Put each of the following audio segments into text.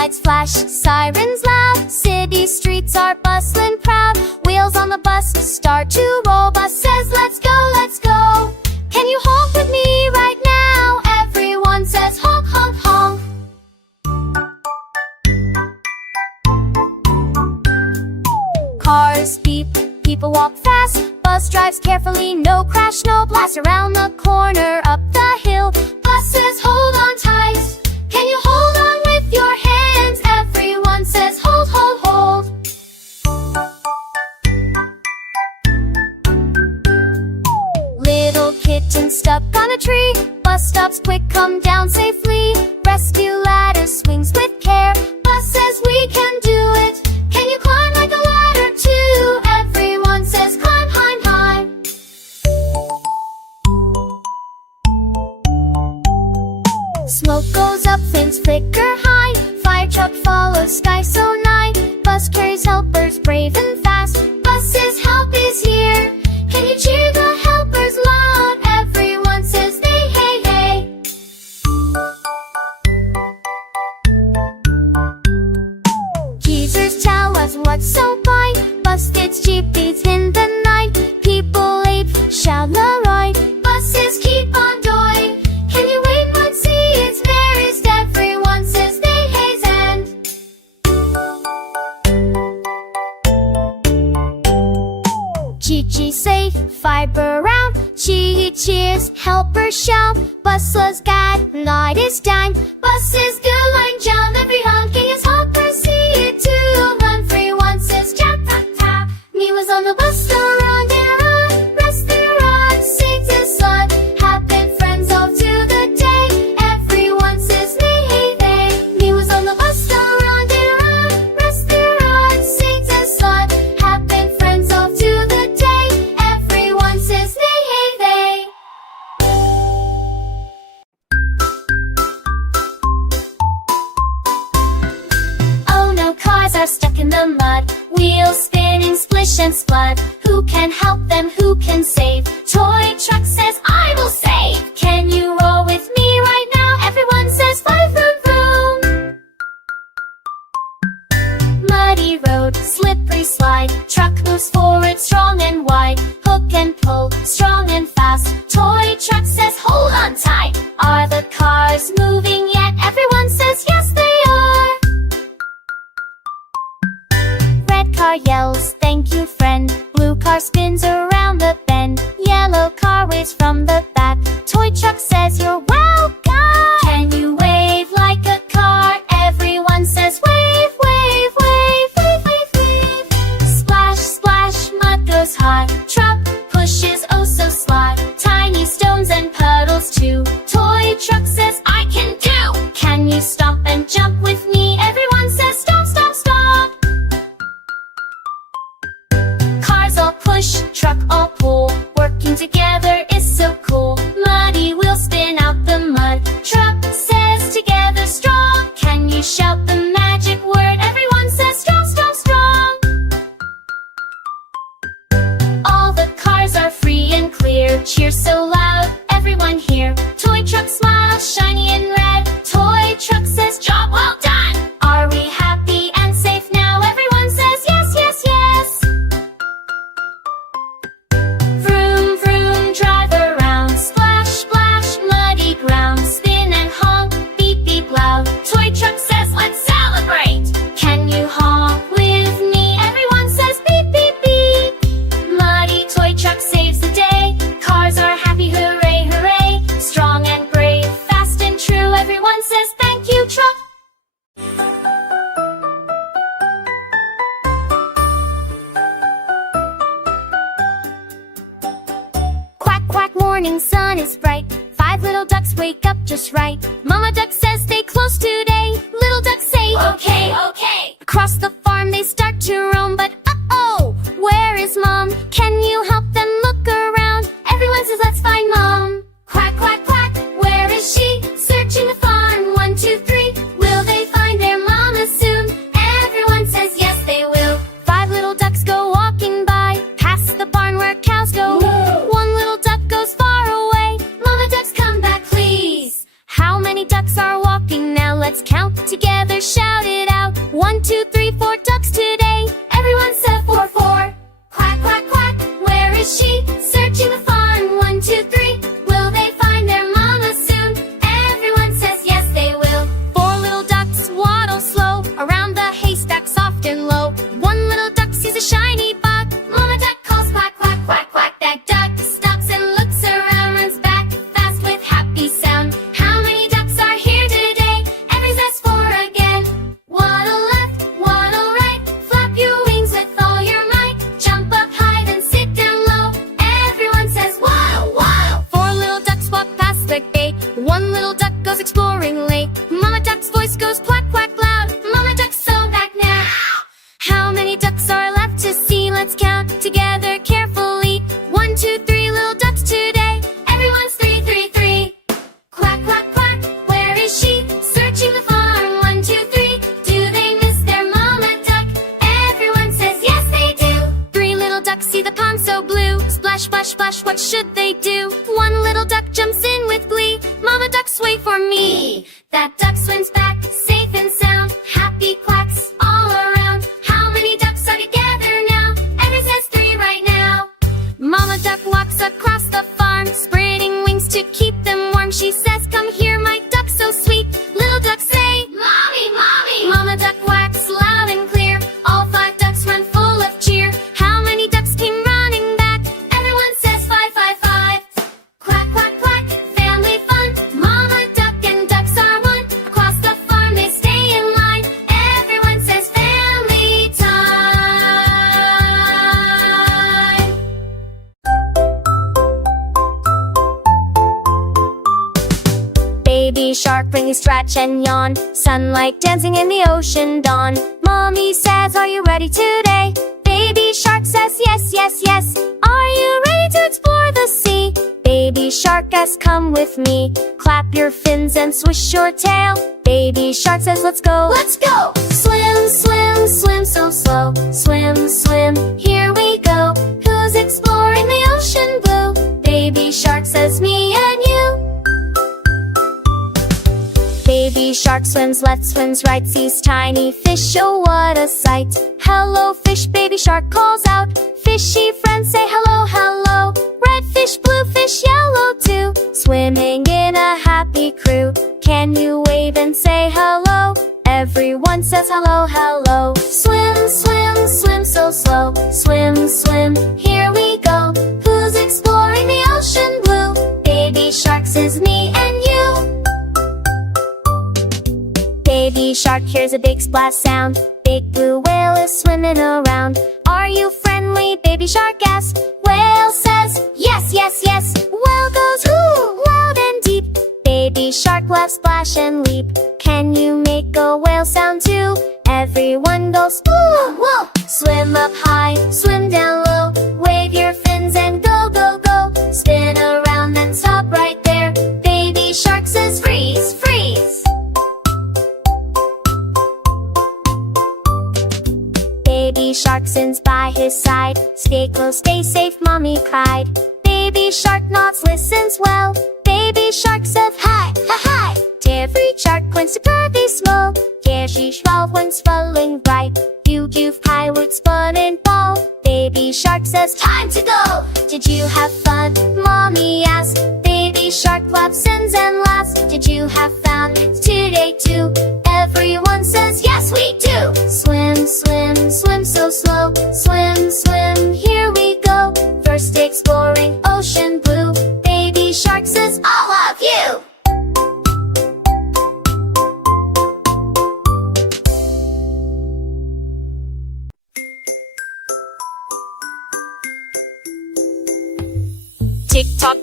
lights flash, sirens loud. City streets are bustling proud. Wheels on the bus start to roll. Bus says, let's go, let's go. Can you honk with me right now? Everyone says honk, honk, honk. Cars beep, people walk fast. Bus drives carefully, no crash, no blast. Around the corner, up the hill. Bus says hold on tight. Can you hold on with your hands? Everyone says hold, hold, hold. Little kitten stuck on a tree. Bus stops quick, come down safely. Rescue ladder swings with care. Bus says we can do it. Can you climb like a ladder too? Everyone says climb, climb, climb. Smoke goes up, flames flicker high. Fire truck follows, sky so nigh. Bus carries helpers brave and fast. Bus says help is here. Can you cheer the helpers loud? Everyone says they, hey, hey. Jesus, tell us what's so bright. Bus gets cheap beats in the night. People ape, shout the right. Buses keep on going. Can you wait and see it's nearest? Everyone says they haze and Chi-chi safe, fiber round. Chi cheers, helpers shout. Buses got night is down. Buses good line jump. Every honking is hopper, see it too. Run free one says tap, tap, tap. Me was on the bus, so run there on. Rest there on, sing to sun. Happen friends all to the day. Everyone says they, hey, they. Me was on the bus, so run there on. Rest there on, sing to sun. Happen friends all to the day. Everyone says they, hey, they. Oh no, cars are stuck in the mud. Wheels spinning, splish and splut. Who can help them? Who can save? Toy truck says, I will save. Can you roll with me right now? Everyone says, fly, vroom, vroom. Muddy road, slippery slide. Truck moves forward, strong and wide. Hook and pull, strong and fast. Toy truck says, hold on tight. Are the cars moving yet? Everyone says, yes, they are. Red car yells, thank you, friend. Blue car spins around the bend. Yellow car waves from the back. Toy truck says, you're welcome. Can you wave like a car? Everyone says, wave, wave, wave, wave, wave, wave. Splash, splash, mud goes hot. Truck pushes oh so sly. Tiny stones and puddles too. Toy truck says, I can do. Can you stomp and jump with me? Everyone says, stomp, stomp, stomp. Cars all push, truck all pull. Working together is so cool. Muddy wheels spin out the mud. Truck says together strong. Can you shout the magic word? Everyone says strong, strong, strong. All the cars are free and clear. Cheer so loud, everyone here. Toy truck smiles, shiny and red. Toy truck says job well done. Are we happy and safe now? Everyone says yes, yes, yes. Vroom, vroom, drive around. Splash, splash, muddy ground. Spin and honk, beep, beep loud. Toy truck says let's celebrate. Can you honk with me? Everyone says beep, beep, beep. Muddy toy truck saves the day. Cars are happy, hooray, hooray. Strong and brave, fast and true. Everyone says thank you, truck. Quack, quack, morning sun is bright. 5 little ducks wake up just right. Mama duck says stay close today. Little ducks say okay, okay. Across the farm they start to roam, but uh-oh, where is Mom? Can you help them look around? Everyone says let's find Mom. Quack, quack, quack, where is she? Searching the farm, 1, 2, 3. Will they find their mama soon? Everyone says yes they will. 5 little ducks go walking by, past the barn where cows go. Whoa. One little duck goes far away. Mama ducks come back please. How many ducks are walking now? let's count together, shout it out. 1, 2, 3, 4 ducks today. Everyone said 4, 4. Quack, quack, quack, where is she? Searching the farm. 1, 2, 3. Will they find their mama soon? Everyone says yes, they will. 4 little ducks waddle slow around the haystack, soft and low. 1 little duck sees a shiny bug. Mama duck calls quack, quack, quack, quack. That duck stops and looks around, runs back fast with happy sound. How many ducks are here today? Everyone says 4 again. Waddle left, waddle right. Flap your wings with all your might. Jump up high, then sit down low. Everyone says waddle, waddle. 4 little ducks walk past the gate. 1 little duck goes exploring late. Mama duck's voice goes quack, quack loud. Mama duck's so back now. How many ducks are left to see? Let's count together carefully. 1, 2, 3 little ducks today. Everyone's 3, 3, 3. Quack, quack, quack, where is she? Searching the farm. 1, 2, 3. Do they miss their mama duck? Everyone says yes, they do. 3 little ducks see the pond so blue. Splash, splash, splash, what should they do? 1 little duck jumps in with glee. Mama ducks, wait for me. That duck swims back, safe and sound. Happy quacks all around. How many ducks are together now? Everyone says 3 right now. Mama duck walks across the farm, spreading wings to keep them warm. She says, come here, my duck so sweet. Little ducks say, Mommy, Mommy. Mama duck quacks loud and clear. All 5 ducks run full of cheer. How many ducks came running back? Everyone says 5, 5, 5. Quack, quack, quack, family fun. Mama duck and ducks are one. Across the farm they stay in line. Everyone says family time. Baby shark, bring a stretch and yawn. Sunlight dancing in the ocean dawn. Mommy says, are you ready today? Baby shark says, yes, yes, yes. Are you ready to explore the sea? Baby shark asks, come with me. Clap your fins and swish your tail. Baby shark says, let's go, let's go. Swim, swim, swim so slow. Swim, swim, here we go. Who's exploring the ocean blue? Baby shark says, me and you. Baby shark swims left, swims right, sees tiny fish, oh what a sight. Hello fish, baby shark calls out. Fishy friends say hello, hello. Red fish, blue fish, yellow too. Swimming in a happy crew. Can you wave and say hello? Everyone says hello, hello. Swim, swim, swim so slow. Swim, swim, here we go. Who's exploring the ocean blue? Baby shark says, me and you. Baby shark hears a big splash sound. Big blue whale is swimming around. Are you friendly? Baby shark asks. Whale says, yes, yes, yes. Whale goes, ooh, loud and deep. Baby shark laughs, splash and leap. Can you make a whale sound too? Everyone goes, ooh, whoa. Swim up high, swim down low. Wave your fins and go, go, go. Spin around and stop right there. Baby shark says, freeze, freeze. Baby shark sits by his side. Stay close, stay safe, mommy cried. Baby shark nods, listens well. Baby shark says, hi, ha, hi. Every shark wants to be small. Yeah, she's one's falling bright. You pilot spun and ball. Baby shark says, time to go. Did you have fun? Mommy asked. Baby shark claps and laughs. Did you have fun today too? Everyone says, yes, we do. Swim, swim, swim so slow. Swim, swim, here we go. First exploring ocean blue. Baby shark says, all of you.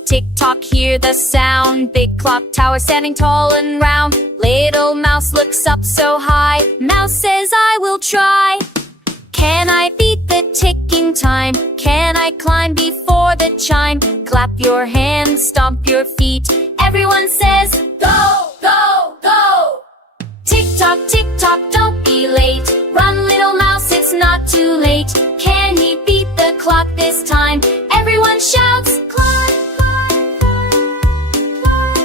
Tick tock, hear the sound. Big clock tower standing tall and round. Little mouse looks up so high. Mouse says, I will try. Can I beat the ticking time? Can I climb before the chime? Clap your hands, stomp your feet. Everyone says, go, go, go. Tick tock, don't be late. Run, little mouse, it's not too late. Can he beat the clock this time? Everyone shouts, clock, clock, clock, clock.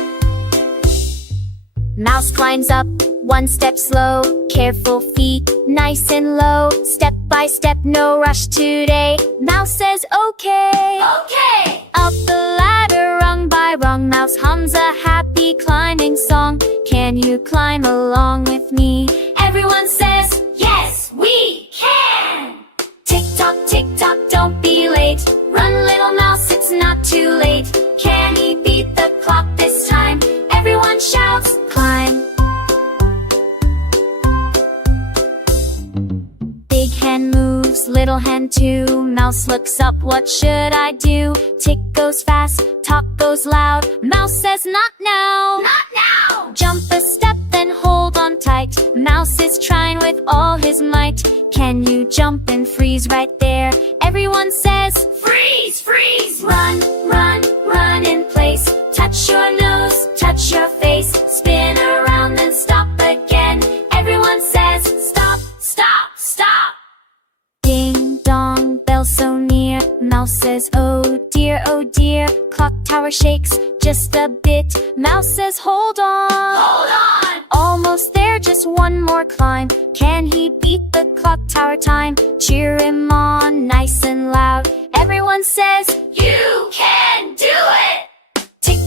Mouse climbs up, One step slow, careful feet, nice and low. Step by step, no rush today. Mouse says okay. Okay! Up the ladder, rung by rung, Mouse hums a happy climbing song. Can you climb along with me? Everyone says, yes, we can! Tick tock, don't be late. Run, little mouse, it's not too late. Can he beat the clock this time? Everyone shouts, climb. Big hen moves, little hen too. Mouse looks up, what should I do? Tick goes fast, talk goes loud. Mouse says, not now. Not now! Jump a step, then hold on tight. Mouse is trying with all his might. Can you jump and freeze right there? Everyone says, freeze, freeze! Run, run, run in place. Touch your nose, touch your face. Spin around, then stop again. Everyone says, stop, stop, stop! Ding dong, bell so near. Mouse says, oh dear, oh dear. Clock tower shakes just a bit. Mouse says, hold on. Hold on! Almost there, just one more climb. Can he beat the clock tower time? Cheer him on, nice and loud. Everyone says, you can do it! Tick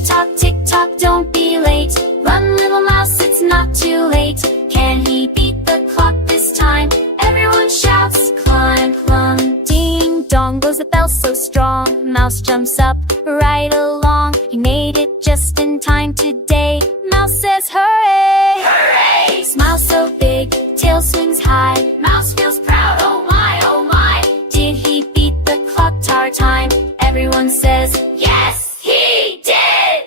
tock, don't be late. Run, little mouse, it's not too late. Can he beat the clock this time? Everyone shouts, climb, climb. Ding dong goes the bell so strong. Mouse jumps up, right along. He made it just in time today. Mouse says, hooray! Hooray! Smile so big, tail swings high. Mouse feels proud, oh my, oh my. Did he beat the clock tower time? Everyone says, yes, he did!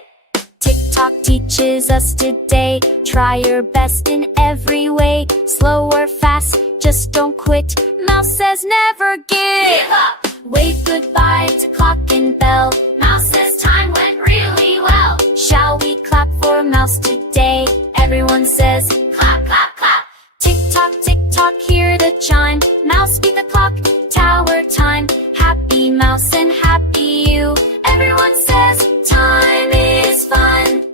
Tick-tock teaches us today. Try your best in every way. Slow or fast, just don't quit. Mouse says never give up. Wave goodbye to clock and bell. Mouse says time went really well. Shall we clap for Mouse today? Everyone says clap, clap, clap. Tick tock, hear the chime. Mouse beat the clock tower time. Happy Mouse and happy you. Everyone says time is fun.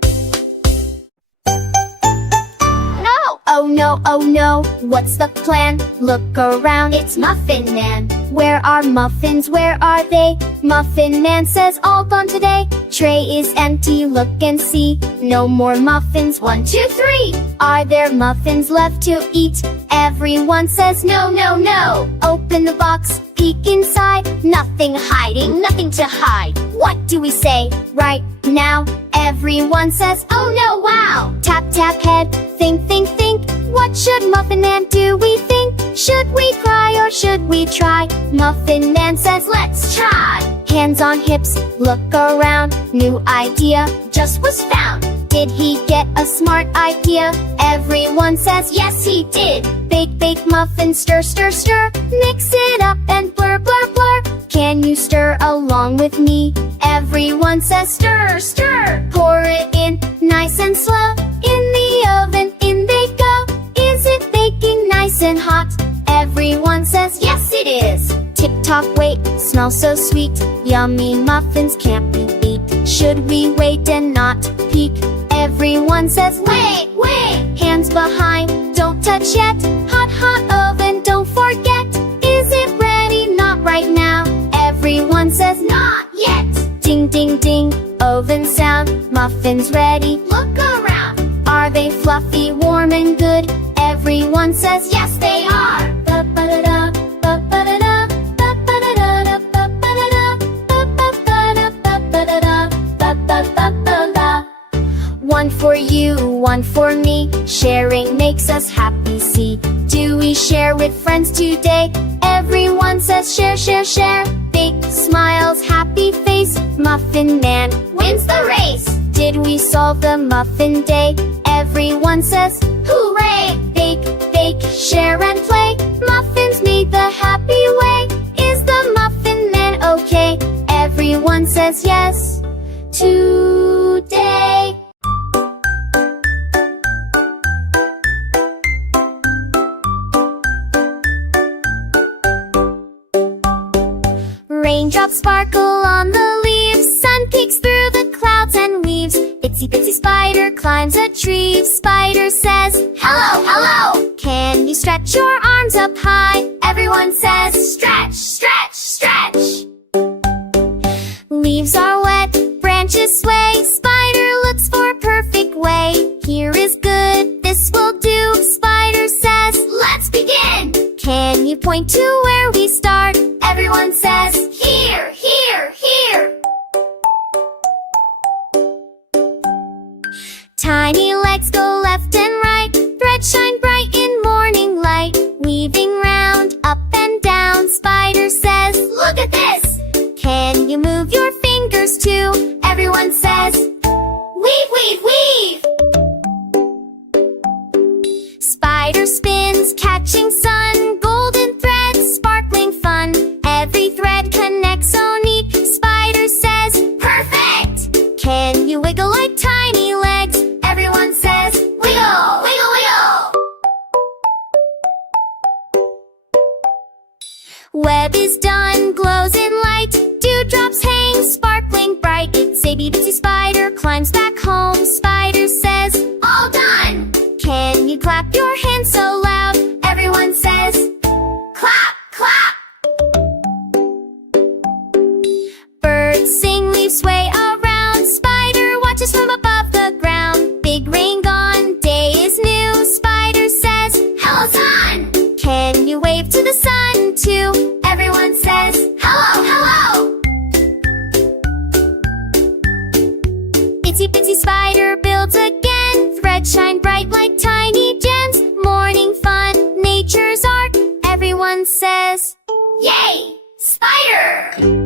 No, oh no, what's the plan? Look around, it's Muffin Man. Where are muffins, where are they? Muffin Man says all gone today. Tray is empty, look and see. No more muffins, 1, 2, 3. Are there muffins left to eat? Everyone says no, no, no. Open the box, peek inside. Nothing hiding, nothing to hide. What do we say right now? Everyone says, oh no, wow. Tap, tap head, think, think, think. What should Muffin Man do, we think? Should we cry or should we try? Muffin Man says, let's try. Hands on hips, look around. New idea just was found. Did he get a smart idea? Everyone says, yes, he did. Bake, bake, muffin, stir, stir, stir. Mix it up and blur, blur, blur. Can you stir along with me? Everyone says, stir, stir. Pour it in, nice and slow. In the oven, in they go. Is it baking nice and hot? Everyone says, yes, it is. Tick-tock, wait, smells so sweet. Yummy muffins can't be beat. Should we wait and not peek? Everyone says, wait, wait. Hands behind, don't touch yet. Hot, hot oven, don't forget. Is it ready? Not right now. Everyone says, not yet. Ding, ding, ding, oven sound. Muffins ready, look around. Are they fluffy, warm and good? Everyone says, yes, they are. Ba-ba-da-da, ba-ba-da-da, ba-ba-da-da, ba-ba-da-da, ba-ba-da-da, ba-ba-da-da, ba-ba-ba-ba-da. One for you, one for me. Sharing makes us happy, see. Do we share with friends today? Everyone says share, share, share. Big smiles, happy face. Muffin Man wins the race. Did we solve the muffin day? Everyone says hooray. Bake, bake, share and play. Muffins made the happy way. Is the Muffin Man okay? Everyone says yes today. Raindrops sparkle on the leaves. Sun peeks through the clouds and weaves Itsy bitsy spider climbs a tree. Spider says, hello, hello. Can you stretch your arms up high? Everyone says, stretch, stretch, stretch. Leaves are wet, branches sway. Spider looks for a perfect way. Here is good, this will do. Spider says, let's begin. Can you point to where we start? Everyone says, here, here, here. Tiny legs go left and right. Threads shine bright in morning light. Weaving round, up and down. Spider says, look at this. Can you move your fingers too? Everyone says, weave, weave, weave. Spider spins, catching sun. Golden threads, sparkling fun. Every thread connects so neat. Spider says, perfect. Can you wiggle like tiny legs? Everyone says, wiggle, wiggle, wiggle. Web is done, glows in light. Dewdrops hang, sparkling bright. Itsy bitsy spider climbs back home. Spider says, all done. Can you clap your hands so loud? Everyone says, clap, clap. Birds sing, leaves sway around. Spider watches from above the ground. Big rain gone, day is new. Spider says, hello sun. Can you wave to the sun too? Everyone says, hello, hello. Itsy bitsy spider builds again. Threads shine bright like tiny gems. Morning fun, nature's art. Everyone says, yay, spider!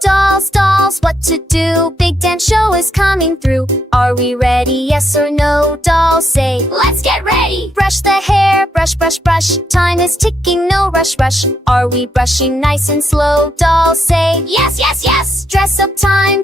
Dolls, dolls, what to do? Big dance show is coming through. Are we ready, yes or no? Dolls say, let's get ready. Brush the hair, brush, brush, brush. Time is ticking, no rush, rush. Are we brushing nice and slow? Dolls say, yes, yes, yes. Dress up time,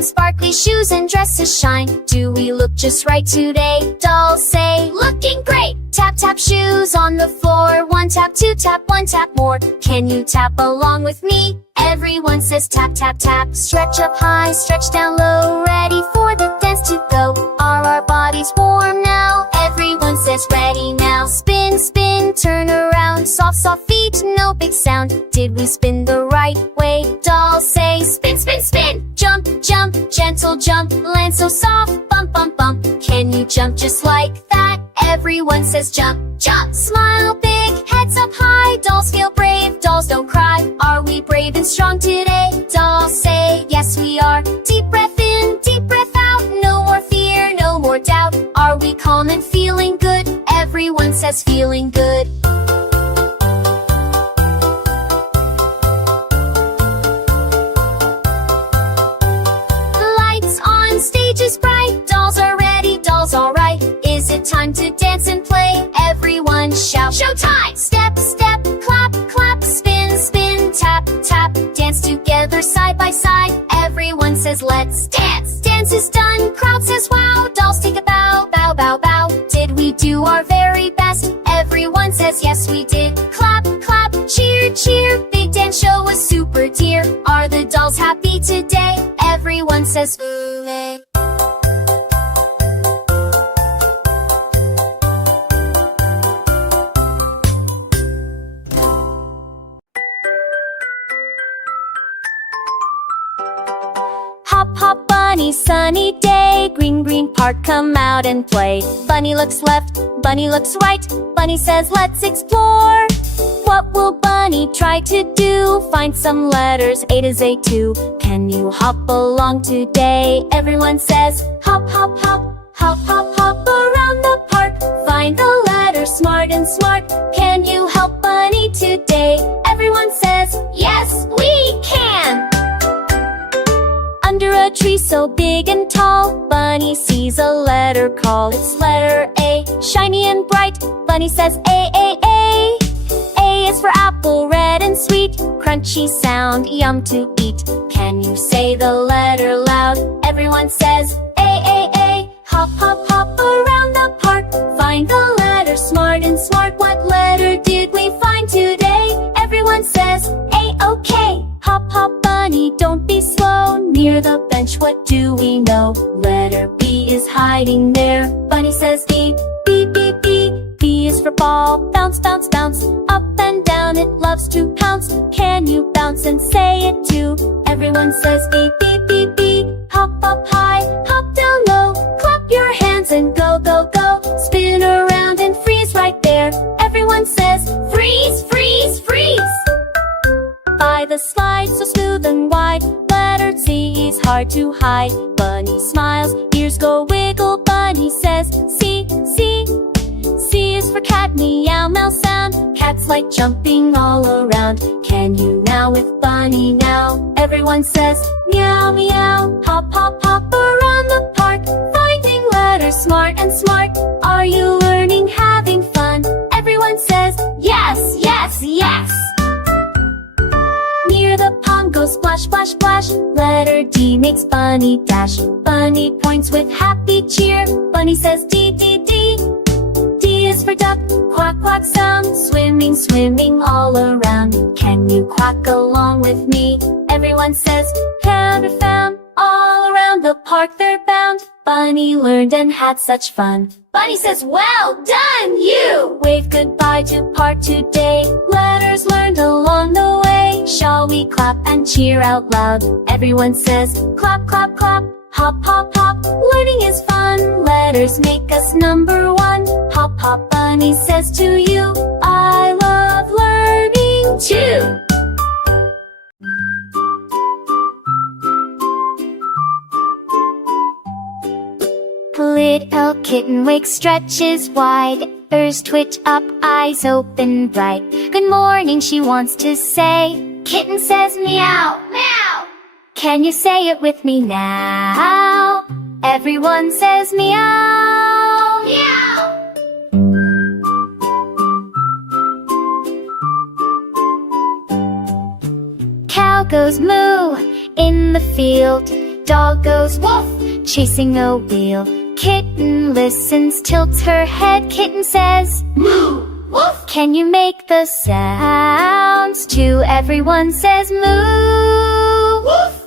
sparkly shoes and dresses shine. Do we look just right today? Dolls say, looking great. Tap, tap shoes on the floor. One tap, two tap, one tap more. Can you tap along with me? Everyone says tap, tap, tap. Stretch up high, stretch down low. Ready for the dance to go. Are our bodies warm now? Everyone says ready now. Spin, spin, turn around. Soft, soft feet, no big sound. Did we spin the right way? Dolls say spin, spin, spin. Jump, jump, gentle jump. Land so soft, bump, bump, bump. Can you jump just like that? Everyone says jump, jump. Smile big, heads up high. Dolls feel brave, dolls don't cry. Are we brave and strong today? Dolls say, yes we are. Deep breath in, deep breath out. No more fear, no more doubt. Are we calm and feeling good? Everyone says feeling good. Lights on, stage is bright. Dolls are ready, dolls alright. Is it time to dance and play? Everyone shout, showtime! Step, step, clap, clap. Spin, spin, tap, tap. Dance together side by side. Everyone says let's dance. Dance is done, crowd says wow. Dolls take a bow, bow, bow, bow. Did we do our very best? Everyone says yes we did. Clap, clap, cheer, cheer. Big dance show was super dear. Are the dolls happy today? Everyone says hooray. Hop, hop, bunny, sunny day. Green, green park, come out and play. Bunny looks left, bunny looks right. Bunny says, let's explore. What will Bunny try to do? Find some letters, A to Z too. Can you hop along today? Everyone says, hop, hop, hop. Hop, hop, hop around the park. Find the letters, smart and smart. Can you help Bunny today? Everyone says, yes, we can. Under a tree so big and tall, Bunny sees a letter call. It's letter A, shiny and bright. Bunny says A, A, A. A is for apple, red and sweet. Crunchy sound, yum to eat. Can you say the letter loud? Everyone says A, A, A. Hop, hop, hop around the park. Find the letter, smart and smart. What Near the bench, what do we know? Letter B is hiding there. Bunny says B, B, B, B. B is for ball, bounce, bounce, bounce. Up and down, it loves to pounce. Can you bounce and say it too? Everyone says B, B, B, B. Hop up high, hop down low. Clap your hands and go, go, go. Spin around and freeze right there. Everyone says freeze, freeze, freeze. By the slide, so smooth and wide, letter C is hard to hide. Bunny smiles, ears go wiggle. Bunny says C, C. C is for cat, meow, meow sound. Cats like jumping all around. Can you now with Bunny now? Everyone says meow, meow. Hop, hop, hop around the park, finding letters smart and smart. Are you learning, having fun? Everyone says yes, yes, yes. Near the pond, go splash, splash, splash. Letter D makes Bunny dash. Bunny points with happy cheer. Bunny says D, D, D. D is for duck, quack, quack sound. Swimming, swimming all around. Can you quack along with me? Everyone says found or found. All around the park they're bound. Bunny learned and had such fun. Bunny says, well done, you! Wave goodbye to part today. Letters learned along the way. Shall we clap and cheer out loud? Everyone says, clap, clap, clap. Hop, hop, hop. Learning is fun. Letters make us number one. Hop, hop, Bunny says to you, I love learning too. Little kitten wakes, stretches wide. Ears twitch up, eyes open bright. Good morning, she wants to say. Kitten says meow, meow. Can you say it with me now? Everyone says meow, meow. Cow goes moo in the field. Dog goes woof, chasing a wheel. Kitten listens, tilts her head. Kitten says moo, woof. Can you make the sounds too? Everyone says moo, woof.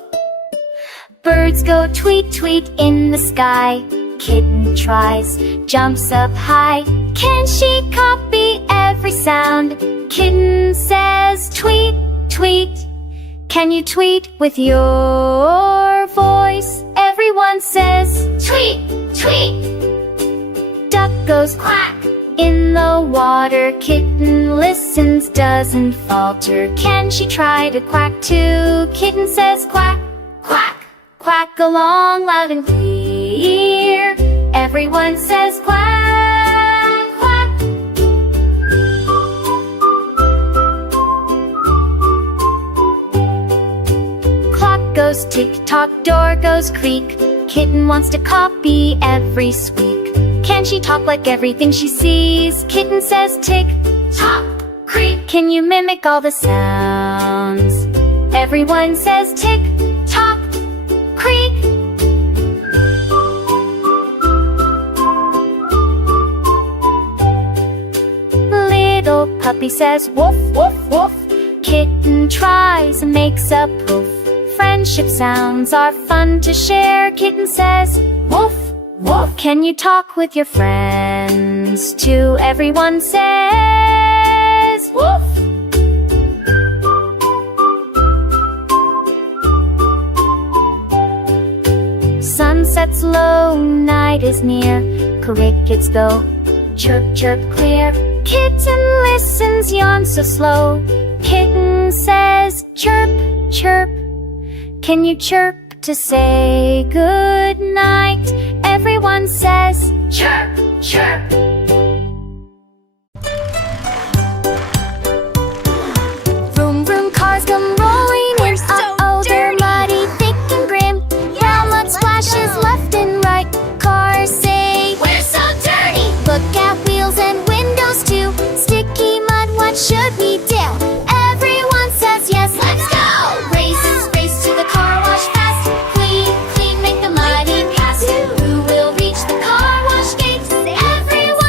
Birds go tweet, tweet in the sky. Kitten tries, jumps up high. Can she copy every sound? Kitten says tweet, tweet. Can you tweet with your voice? Everyone says tweet, tweet. Duck goes quack in the water. Kitten listens, doesn't falter. Can she try to quack too? Kitten says quack, quack, quack along loud and clear. Everyone says quack, quack. Clock goes tick-tock, door goes creak. Kitten wants to copy every squeak. Can she talk like everything she sees? Kitten says tick-tock, creak. Can you mimic all the sounds? Everyone says tick-tock, creak. Little puppy says woof, woof, woof. Kitten tries and makes a poof. Friendship sounds are fun to share. Kitten says woof, woof. Can you talk with your friends too? Everyone says woof. Sun sets low, night is near. Crickets go chirp, chirp clear. Kitten listens, yawns so slow. Kitten says chirp, chirp. Can you chirp to say good night? Everyone says chirp, chirp. Vroom, vroom, cars come rolling in. Uh-oh, they're muddy, thick and grim. Brown mud splashes left and right. Cars say, we're so dirty. Look at wheels and windows too. Sticky mud, what should we do? Everyone says yes, let's go. Race, race to the car wash fast. Clean, clean, make the muddy pass. Who will reach the car wash gate? Everyone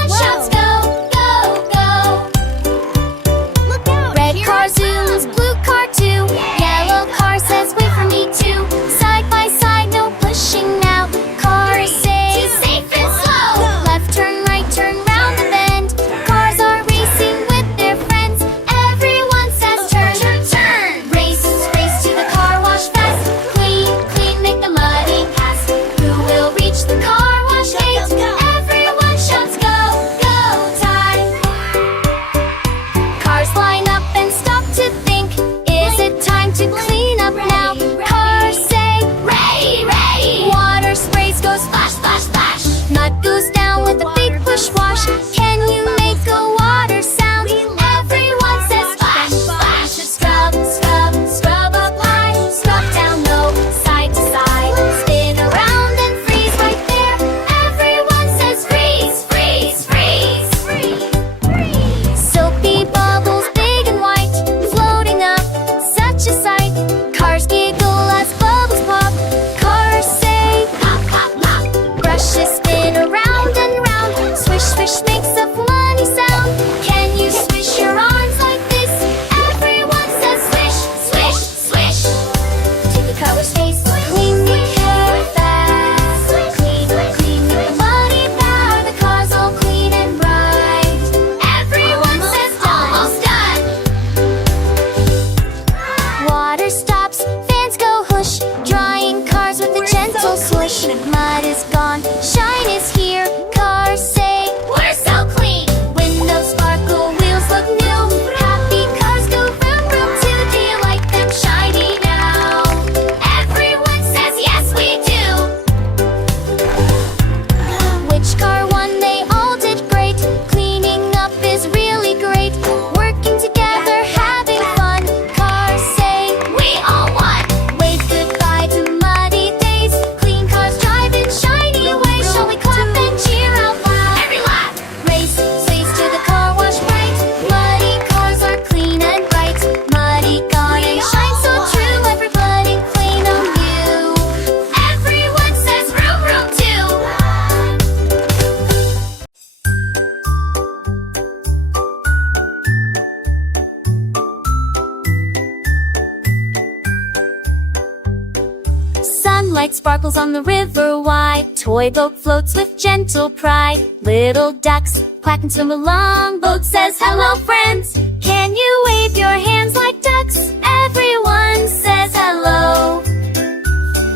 Moonlight sparkles on the river wide. Toy boat floats with gentle pride. Little ducks quack and swim along. Boat says, hello friends. Can you wave your hands like ducks? Everyone says hello.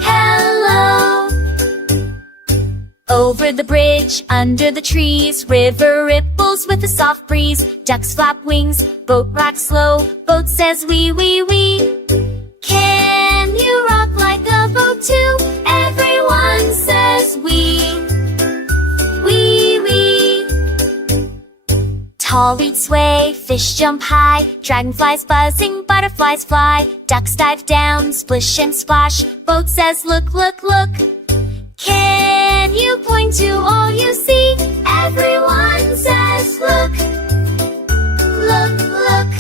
Hello. Over the bridge, under the trees, river ripples with a soft breeze. Ducks flap wings, boat rocks slow. Boat says wee wee wee. Can you rock like a boat too? Everyone says wee. Wee wee. Tall reeds sway, fish jump high. Dragonflies buzzing, butterflies fly. Ducks dive down, splish and splash. Boat says look, look, look. Can you point to all you see? Everyone says look. Look, look.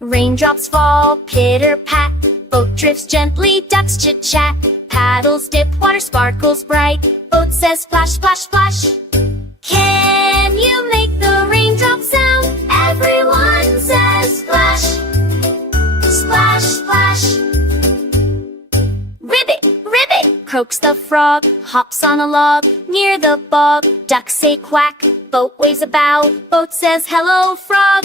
Raindrops fall, pitter-pat. Boat drifts gently, ducks chit-chat. Paddles dip, water sparkles bright. Boat says splash, splash, splash. Can you make the raindrop sound? Everyone says splash. Splash, splash. Ribbit, ribbit, croaks the frog. Hops on a log, near the bog. Ducks say quack, boat waves a bow. Boat says hello frog.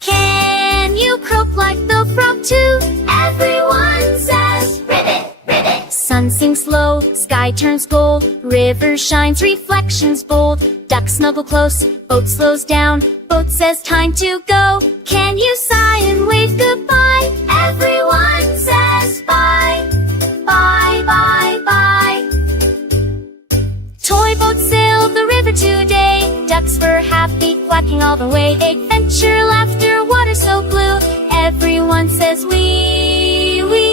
Can you croak like the frog too? Everyone says ribbit, ribbit. Sun sinks low, sky turns gold. River shines, reflections bold. Ducks snuggle close, boat slows down. Boat says time to go. Can you sigh and wave goodbye? Everyone says bye. Bye, bye, bye. Toy boats sail the river today. Ducks were happy, quacking all the way. Adventure, laughter, water so blue. Everyone says wee, wee.